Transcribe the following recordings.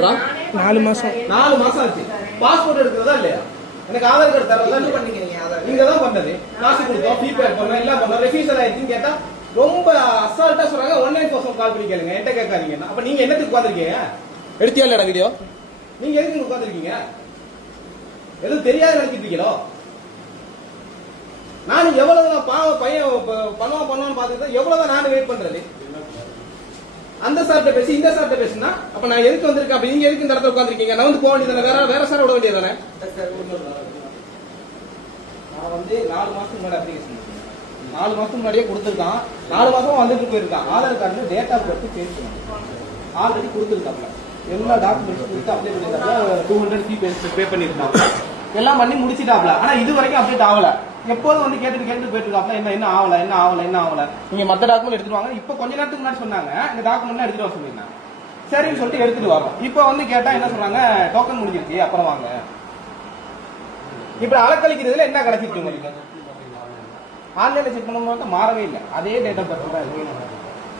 4 மாசம் 4 மாசம் ஆச்சு. பாஸ்போர்ட் எடுக்கிறதா இல்லையா? எனக்கு ஆதார் கார்டு தரல. என்ன பண்ணிக்கிறீங்க? ஆதார் நீங்க தான் பண்ணது. காசு கொடுத்தோம், ஃபீ பே பண்ணோம், எல்லாம் பண்ணோம். ரெஃப்யூசல் ஆயிடுச்சுன்னு கேட்டா ரொம்ப அசால்ட்டா சொல்றாங்க. 19% கால் பண்ணி கேளுங்க. என்கிட்ட கேட்காதீங்க. அப்ப நீங்க என்னத்துக்கு உட்கார்ந்திருக்கீங்க? எடுத்தியா இல்லடா வீடியோ? நீங்க எதுக்கு உட்கார்ந்திருக்கீங்க? எதுவும் தெரியாது நினைச்சிட்டு இருக்கீங்களோ? நான் எவ்வளவு பாவம் பையன் பண்ணுவான்னு பாத்துக்கிட்டா எவ்வளவுதான் நானும் வெயிட் பண்றது. அந்த சார்ட்ட பேசி இந்த சார்ட்ட பேசுனா அப்ப நான் எதுக்கு வந்திருக்கேன்? அப்ப நீங்க எதுக்கு இந்த இடத்துல உட்கார்ந்திருக்கீங்க? நான் வந்து போக வேண்டியதானே? வேற சார் விட வேண்டியதானே? நான் வந்து 4 மாசத்துக்கு முன்னாடி அப்ளிகேஷன் 4 மாசத்துக்கு முன்னாடியே கொடுத்துருக்கான். 4 மாசமா வந்துட்டு போயிருக்கான். ஆதார் கார்டுல டேட் ஆஃப் பர்த் சேஞ்ச் பண்ணணும். ஆல்ரெடி கொடுத்துருக்காப்ல. எல்லா டாக்குமெண்ட்ஸ் கொடுத்து அப்ளை பண்ணிருக்காப்ல. 200 ஃபீ பே பண்ணிருக்காங்க. எல்லாம் பண்ணி முடிச்சிட்டாப்ல. ஆனா இது வரைக்கும் அப்டேட் ஆகல. எப்போதும் வந்து கேட்டு போயிட்டு இருக்காப்ல. என்ன ஆகல. நீங்க மத்த டாக்குமெண்ட் எடுத்துட்டு வாங்க. இப்ப கொஞ்ச நேரத்துக்கு முன்னாடி சொன்னாங்க இந்த டாக்குமெண்ட் எடுத்துட்டு வர சொல்லிருந்தாங்க. சரின்னு சொல்லிட்டு எடுத்துட்டு வரோம். இப்ப வந்து கேட்டா என்ன சொல்றாங்க? டோக்கன் முடிஞ்சிருச்சு, அப்புறம் வாங்க. இப்ப அலக்கழிக்கிறதுல என்ன கிடைச்சிருக்கு உங்களுக்கு? ஆன்லைன்ல செக் பண்ணும்போது மாறவே இல்லை. அதே டேட் ஆஃப் பர்த் தான் இருக்கு.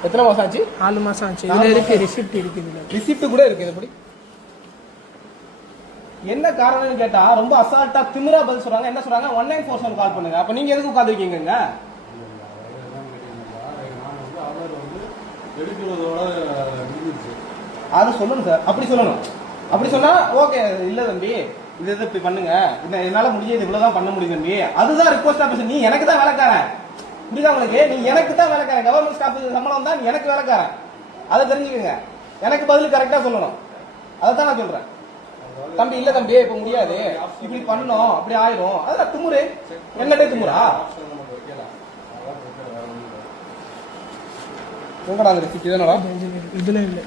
எத்தனை மாசம் ஆச்சு? 4 மாசம் ஆச்சு. இதுல இருக்கு ரிசிப்ட் இருக்கு. இதுல ரிசிப்ட் கூட இருக்கு. எப்படி என்ன காரணம்னு கேட்டா ரொம்ப அசால்ட்டா திமிரா பதில் சொல்றாங்க. என்ன சொல்றாங்க? 1947 கால் பண்ணுங்க. அப்ப நீங்க எதுக்கு உட்கார்ந்திருக்கீங்க? அது சொல்லணும் சார். அப்படி சொல்லணும். அப்படி சொன்னா ஓகே. இல்ல தம்பி இது இப்படி பண்ணுங்க, என்னால முடியாது, இவ்வளவுதான் பண்ண முடியும் தம்பி. அதுதான் ரிக்வஸ்டா பேச. நீ எனக்கு தான் வேலைக்காரன். புரியுதா உங்களுக்கு? நீ எனக்கு தான் வேலைக்காரன். கவர்மெண்ட் ஸ்டாஃப் சம்பளம் தான் எனக்கு வேலைக்காரன். அதை தெரிஞ்சுக்கோங்க. எனக்கு பதில் கரெக்டா சொல்லணும். அதைத்தான் நான் சொல்றேன். தம்பி இல்ல தம்பி இப்ப முடியாது, இப்படி பண்ணணும், அப்படி ஆயிரும். அதெல்லாம் திமுரு. என்னடே திமுறா? உங்கடா அந்த ரிசிப்ட் என்னடா? இதுல இல்ல.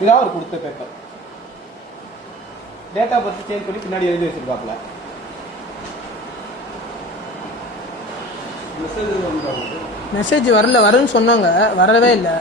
இதான் ஒரு கொடுத்த பேப்பர். டேட்டா பர்த் சேஞ்ச் பண்ணி பின்னாடி எழுதி வச்சிருக்காப்ல. மெசேஜ் வரும்னு சொன்னாங்க, வரவே இல்லை.